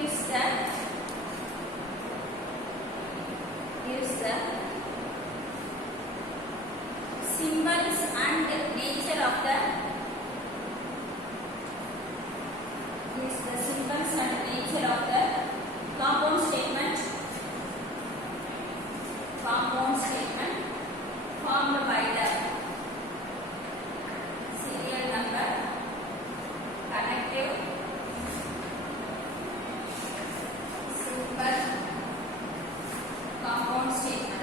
gives the symbols and nature of the compound statement formed by the serial number, connective, symbol, compound statement.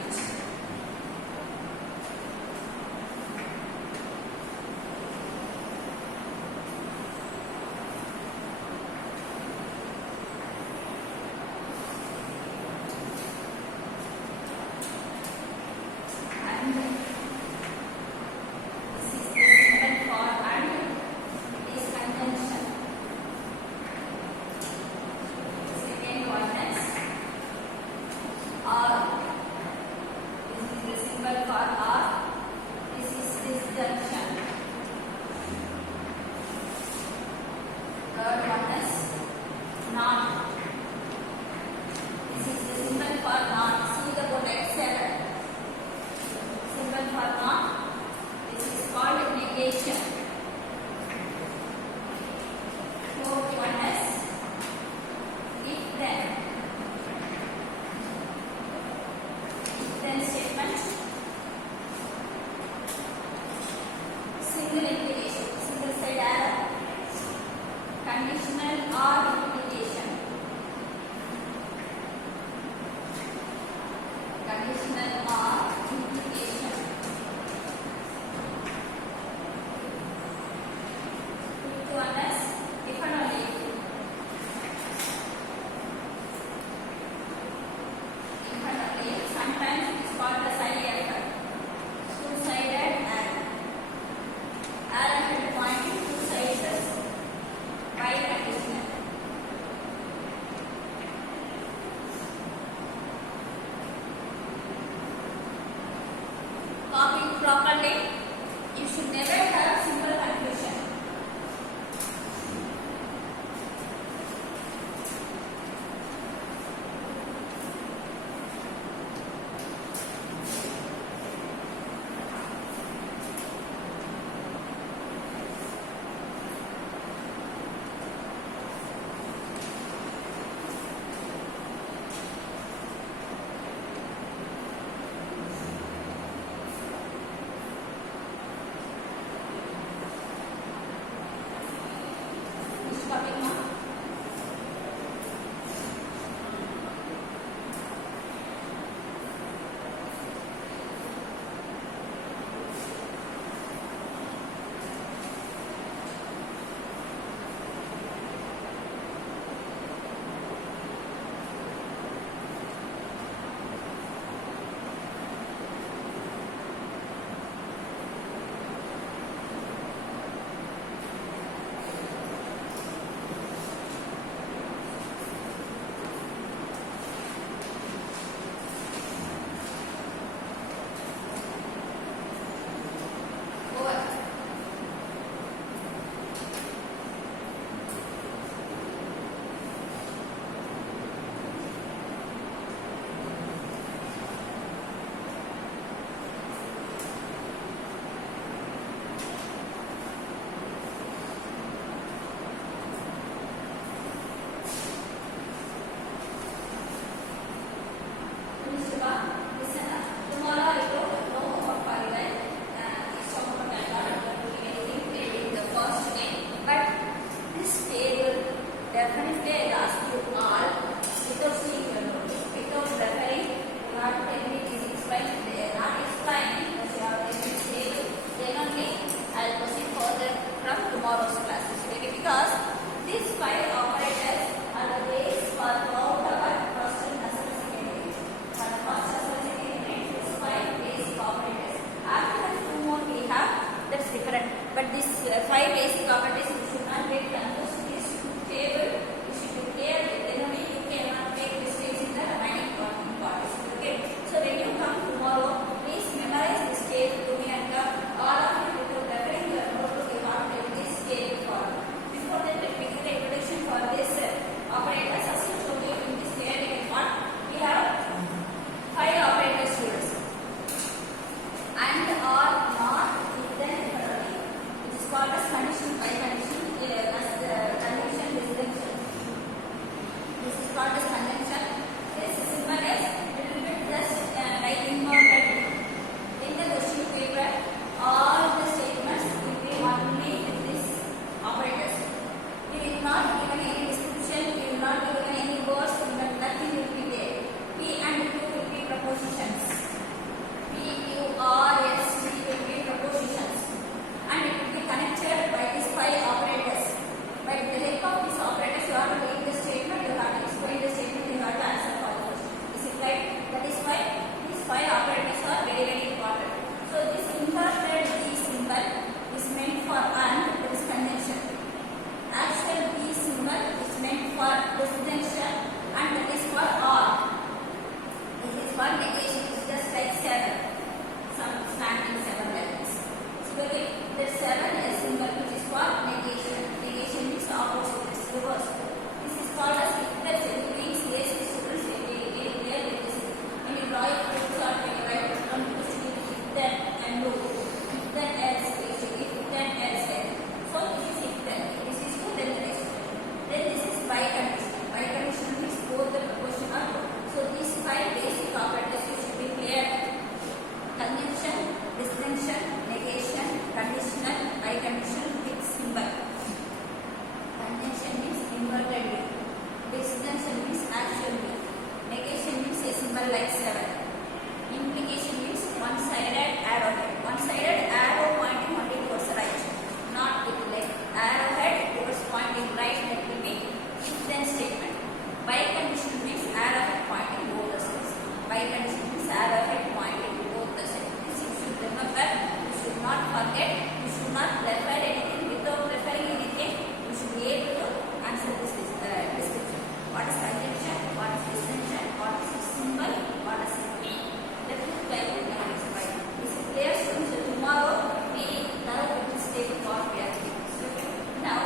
symbol like 7. Implication means one-sided arrowhead. One-sided arrow pointing only towards the right, not with like arrowhead towards pointing right. That will be if-then statement. Biconditional means arrowhead pointing both the sides. Biconditional means arrowhead pointing both the sides. This you should remember. You should not forget. You should not refer anything. Without referring anything, you should be able to answer this description. What is conjunction? What is distinction? What is the symbol? What is it mean? Let me tell you the answer. This is clear. So tomorrow we now going to stay with what we are doing. Okay. Now,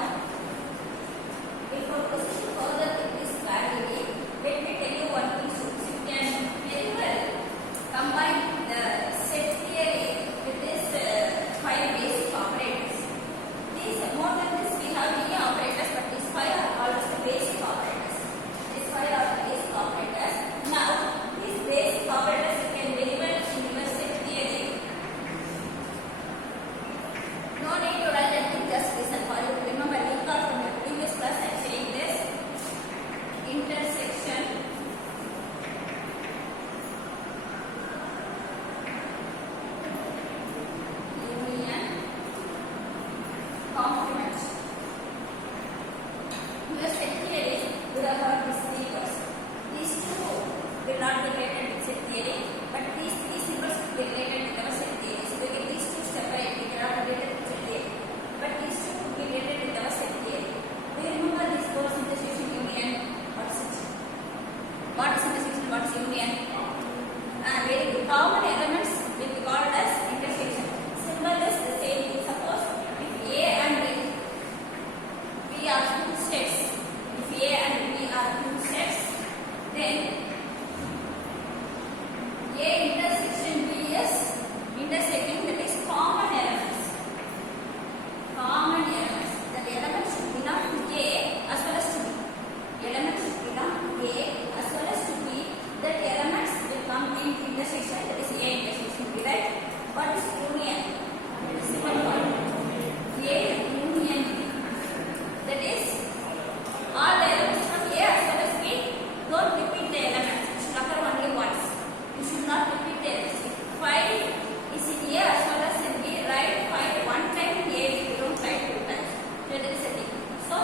before proceeding further with this clarity, let me tell you one thing. So you can very well combine the set theory with this 5 basic operators. These more than this we have many operators, but these 5 are always the basic operators. These 5 are the basic operators. Now, these basic operators you can very well in your set theory. No need to write anything, just listen for you. Remember, you got from your previous class I am saying this. Intersection, union, complement. Your set theory would have heard these 3 words. These 2 will not be related with set theory, but these 3 symbols will be related with our set theory. So we get these 2 step by step. They are not related with set theory, but these 2 will be related with our set theory. Do you remember this course intersection union? What is it? What is intersection? What is union? Very good. Common elements will be called as intersection. Symbol is the same thing. Suppose if A and B are 2 sets, if A and B are 2 sets, then A intersection B is intersecting, that is common elements. Common elements. That element should belong to A as well as to B. Element should belong to A as well as to B. That elements will come in intersection, that is A intersection B, right? What is union? Simple one. A union B. That is all the elements from A as well as B. Don't repeat the elements. It should occur only once. You should not repeat the elements. If 5 is in A as well as in B, write 5 one time in A. You don't write 2 times. So that is the thing. So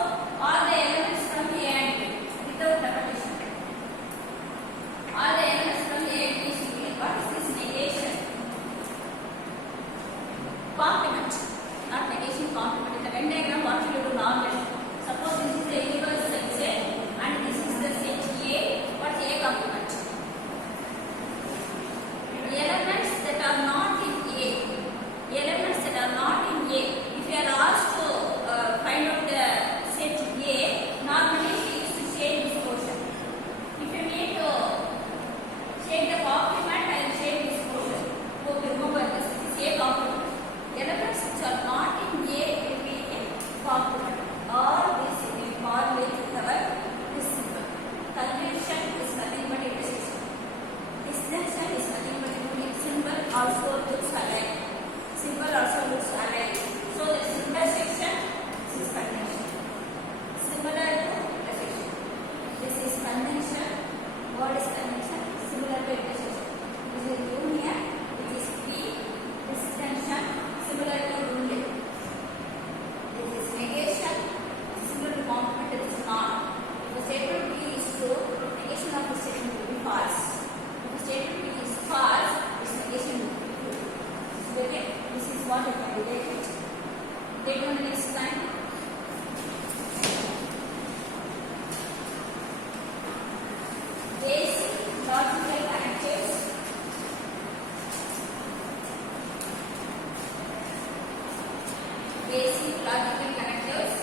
all the elements from A and B without repetition. All the elements from A and B should be. What is this negation? Complement. Not negation, complement. In the Venn diagram, what should you do normally? Suppose this is the universal set and this is the set A. What is A complement? Elements that are not in A. Elements that are not in A. If you are asked to find out the set A, normally we used to shade this portion. If you need to shade the complement, I will shade this portion. Okay, remember this. This is A complement. Elements which are not in A will be in complement. All this will be formulated with our this symbol. Conjunction is nothing but intersection. Distinction is nothing but unique. Symbol also looks alike. Symbol also looks alike. So this intersection, this is conjunction. Similar to intersection. This is conjunction. What is conjunction? Similar to intersection. This is union, which is P. Distinction, similar to union. This is negation, similar to complement, it is not. If the statement B is true, negation of the statement will be false. If the statement B is false, its negation will be true. Okay? This is what I can relate it. Take on the next line. Basic logical connectives. Basic logical connectives.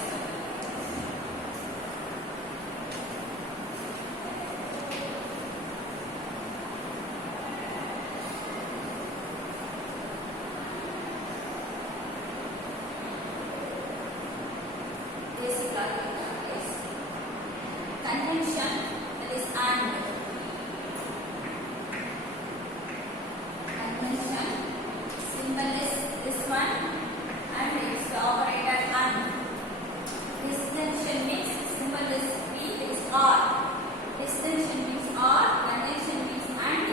Basic logical connectives. Conjunction, that is and. Conjunction, symbol is this one and its operator and. Distinction means symbol is P, it is R. Distinction means R, conjunction means and,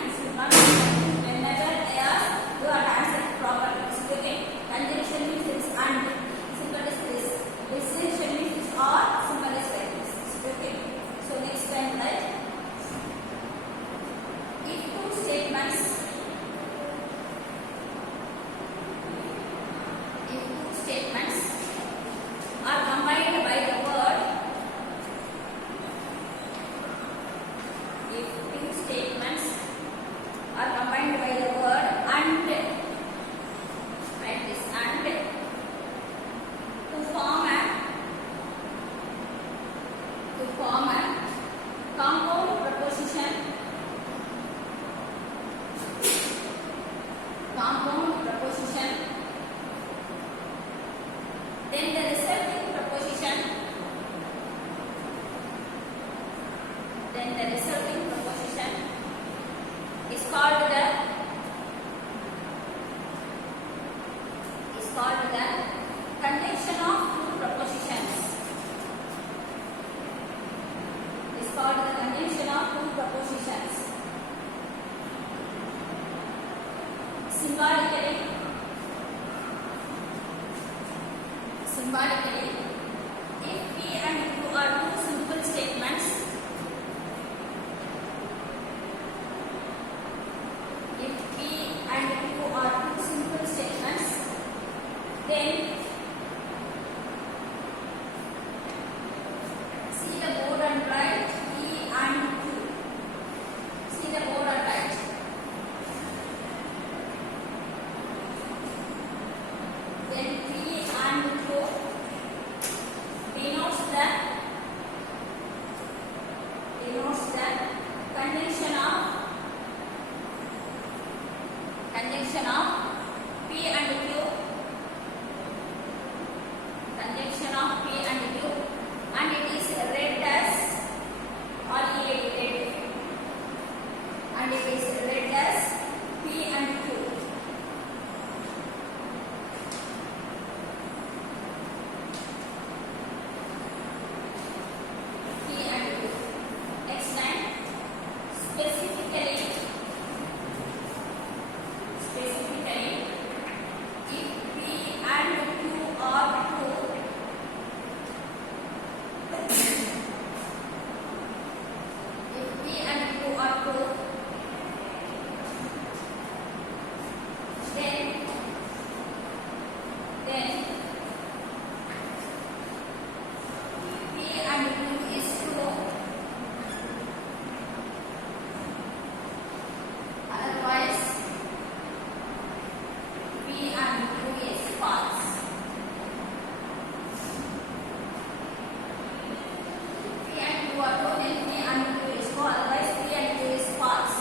common compound preposition, then the resulting preposition, is called the conjunction of two prepositions. Is called the conjunction of two prepositions. Symbolically, if P and Q are two simple statements, then see the board and write P and Q. See the board and write. Then P and Q denotes the conjunction of P and Q. Conjunction of P and Q, and it is read as alliated, and it is read as P and Q. P and Q. Next time, specifically, if P and Q are true, then P and Q is true. Otherwise, P and Q is false. P and Q are true, then P and Q is true. Otherwise, P and Q is false.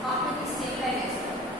Copy this table and explain.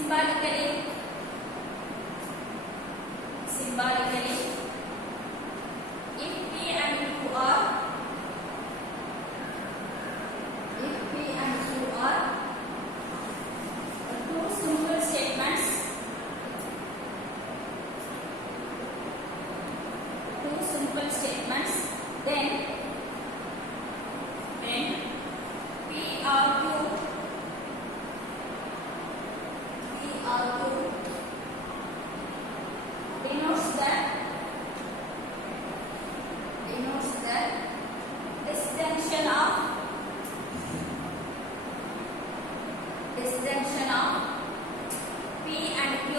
symbolically, if P and Q are two simple statements, then P or Q denotes the disjunction of P and Q,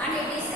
and it is